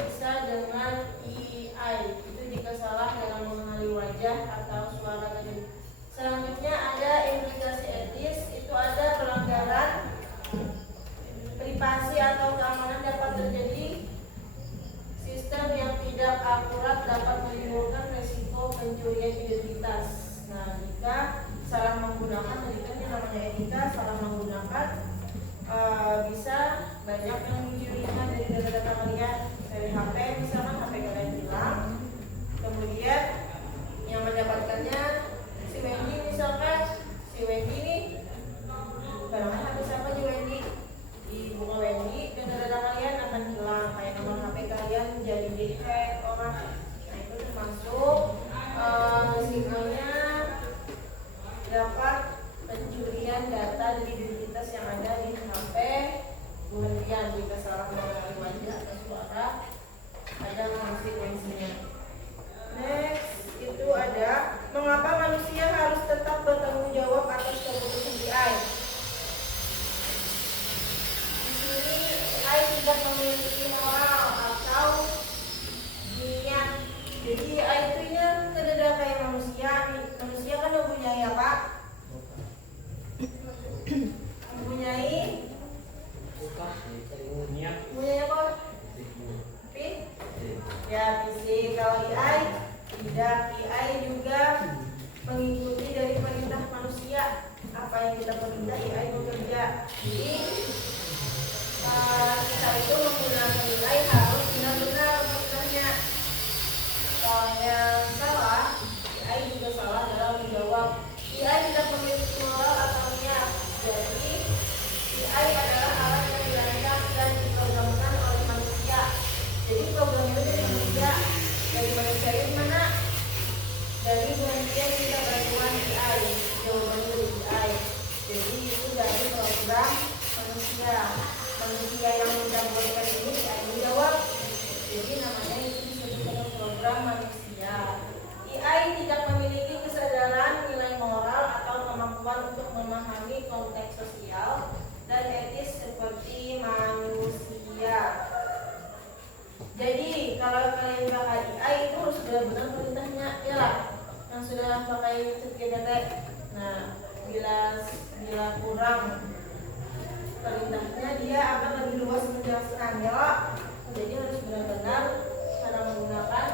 bisa dengan AI. Itu jika salah dalam mengenali wajah atau suara tadi. Selanjutnya ada implikasi etis, itu ada pelanggaran privasi atau keamanan dapat terjadi. Sistem yang tidak akurat dapat menimbulkan risiko pencurian identitas. Nah, jika salah menggunakan, tadi kan yang namanya etika, salah menggunakan bisa banyak yang mencurinya dari data-data kalian, dari HP, misalkan HP kalian hilang, kemudian yang mendapatkannya si Wendy, misalkan si Wendy ini barangnya HP siapa di Wendy, dibuka Wendy dan data kalian akan hilang, kayak nomor HP kalian jadi di-hack orang. Nah, itu termasuk risikonya dapat pencurian data dari identitas yang ada di HP. Kemudian jika salah mengenali wajah atau suara, ada konsekuensinya. Next itu ada mengapa manusia harus tetap bertanggung jawab atas yang kita perintah AI bekerja. Jadi kita itu menggunakan AI harus benar-benar perintahnya. Kalau yang salah, AI juga salah dalam menjawab. AI tidak memiliki moral atau niat. Jadi AI adalah alat yang dirancang dan diprogramkan oleh manusia. Jadi program itu dari manusia. Dari manusia itu mana? Dari penelitian kita bantuan AI. Jawabannya dari AI. Jadi itu dari program manusia. Manusia yang mencampurkan ini AI menjawab. Jadi namanya itu disebut program manusia. AI tidak memiliki kesadaran, nilai moral atau kemampuan untuk memahami konteks sosial dan etis seperti manusia. Jadi kalau kalian pakai AI itu harus benar-benar perintahnya, ya yang sudah pakai ChatGPT. Nah, bila kurang perintahnya dia akan lebih luas menjelaskan, ya. Jadi harus benar-benar cara menggunakan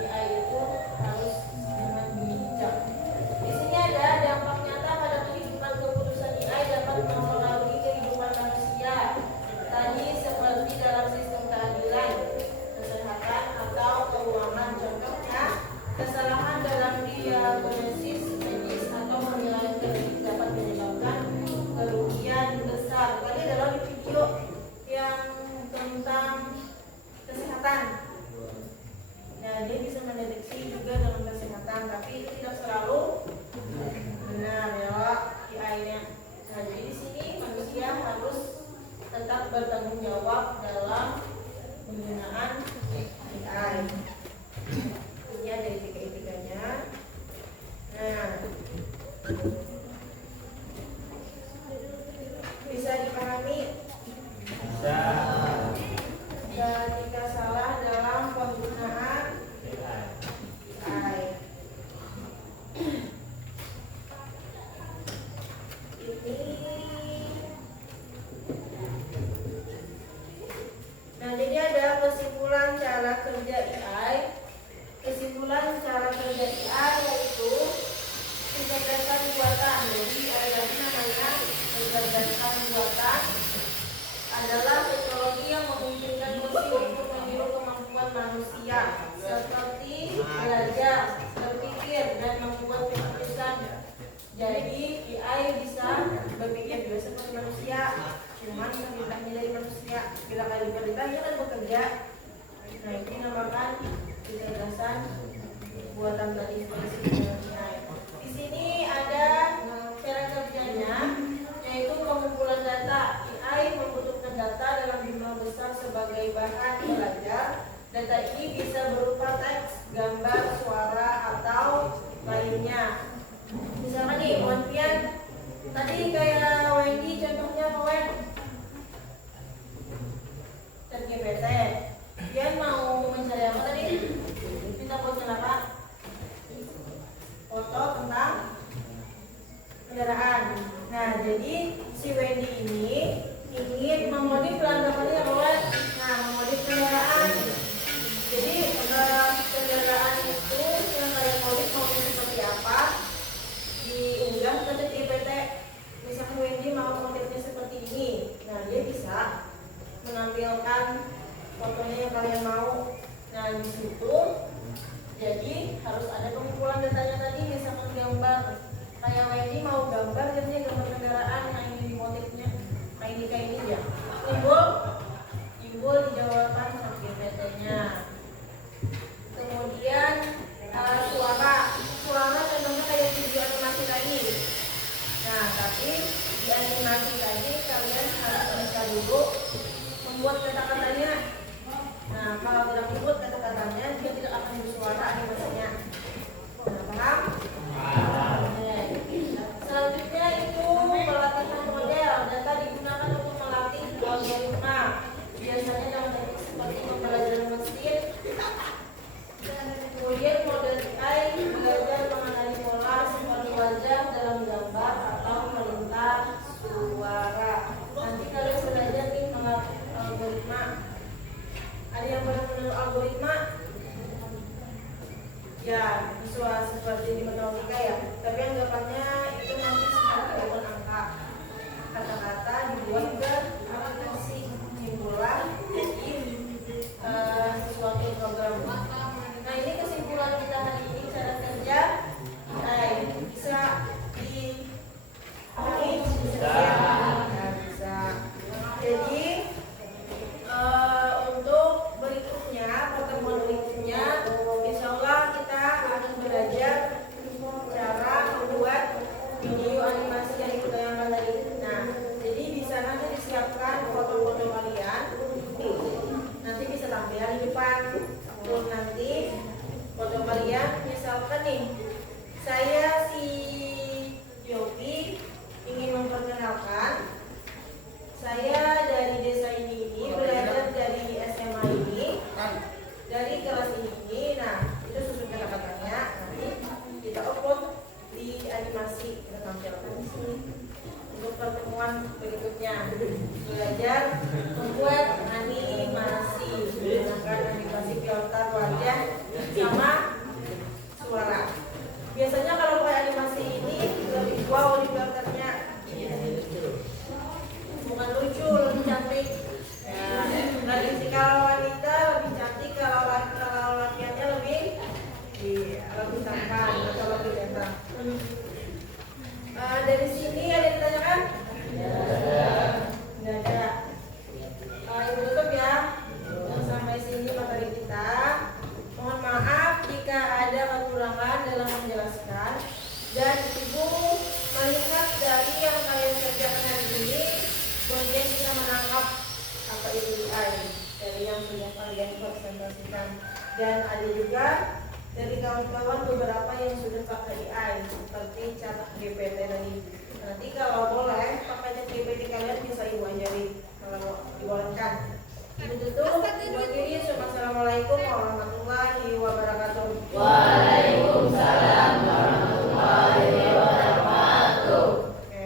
AI itu harus dengan bijak. Di sini ada dampak nyata pada kehidupan. Keputusan AI dapat mempengaruhi kehidupan manusia. Tadi seperti dalam sistem keadilan, kesehatan atau keuangan. Contohnya, kesalahan dalam diagnosis medis atau penilaian klinik dapat menyebabkan kerugian besar. Tadi dalam video yang tentang kesehatan. Nah, dia bisa mendeteksi juga dalam kesehatan, tapi itu tidak selalu benar, ya AI-nya. Nah, jadi di sini manusia harus tetap bertanggung jawab dalam penggunaan AI. Ini ada etika-etikanya. Nah, bisa dipahami? Bisa. Ketika salah dalam penggunaan AI. Nah, jadi ada kesimpulan cara kerja AI. Kesimpulan cara kerja AI yaitu kecerdasan buatan. Jadi AI namanya kecerdasan buatan adalah teknologi yang memungkinkan mesin untuk meniru kemampuan manusia seperti belajar, berpikir, dan membuat keputusan. Jadi AI bisa berpikir juga seperti manusia, cuman perintahnya dari manusia. Bila kali perintahnya kan bekerja. Nah, ini dinamakan kecerdasan buatan tadi AI. Di sini ada cara kerjanya, yaitu pengumpulan data. AI membutuhkan data dalam jumlah besar sebagai bahan belajar. Data ini bisa berupa teks, gambar, suara, atau lainnya. Misalkan nih, Wanpian tadi kayak Wendy, contohnya apa, Wen? ChatGPT. Dia mau mencari apa tadi? Kita foto apa? Foto tentang kendaraan. Nah, jadi si Wendy ini ingin memodif langgapannya apa, Wen? Nah, memodif kendaraan. Jadi kendaraan itu yang kalian modif mau seperti apa? Diunggah ke ChatGPT. Misalkan Wendy mau modifnya seperti ini. Nah, dia bisa menampilkan fotonya yang kalian mau. Nah, di situ jadi harus ada pengumpulan datanya tadi. Misalkan gambar, kayak Wendy mau gambar, jadinya gambar kendaraan yang ingin dimotifnya. Nah, ini kayak ini ya. Timbul di jawaban ChatGPT-nya. Kemudian suara contohnya kayak video animasi tadi. Nah, tapi di animasi tadi kalian harus bisa dulu membuat kata-katanya. Nah, kalau tidak membuat kata-katanya, dia tidak akan bersuara animasinya. Nah, paham? Oke. Selanjutnya itu pelatihan model. Data digunakan untuk melatih algoritma. Biasanya dalam teknik seperti pembelajaran mesin. Kemudian model AI belajar mengenali pola seperti wajah dalam gambar atau melintas suara. Nanti kalian belajar nih melatih algoritma. Ada yang pernah mengenal algoritma? Ya, animasi yang ditayangkan tadi. Nah, jadi di sana nanti disiapkan foto-foto kalian. Nanti bisa tampilkan di depan. Terus nanti foto kalian, misalkan nih, saya si Yopi ingin memperkenalkan saya dari desa ini belajar dari SMA ini, dari kelas ini. Nah, itu susun kata-katanya. Nanti kita upload di animasi, kita tampilkan di sini untuk pertemuan berikutnya. Belajar membuat animasi menggunakan animasi filter wajah sama suara. Biasanya kalau pakai animasi ini lebih wow di filternya, bukan lucu, lebih cantik. Tradisi kalau wanita lebih cantik, kalau laki-lakiannya lebih tampan atau lebih ganteng. Dari sini ada yang ditanyakan? Tidak ada. Ibu tutup ya. Sampai sini materi kita. Mohon maaf jika ada kekurangan dalam menjelaskan, dan ibu melihat dari yang kalian kerjakan hari ini, kemudian kita menangkap apa itu AI dari yang sudah kalian presentasikan, dan ada juga dari kawan-kawan beberapa yang sudah pakai AI seperti chat GPT tadi. Nanti kalau boleh pakai chat GPT kalian bisa ibu ajari kalau dibolehkan. Ibu tutup, ibu akhiri. Assalamualaikum warahmatullahi wabarakatuh. Waalaikumsalam warahmatullahi wabarakatuh. Oke.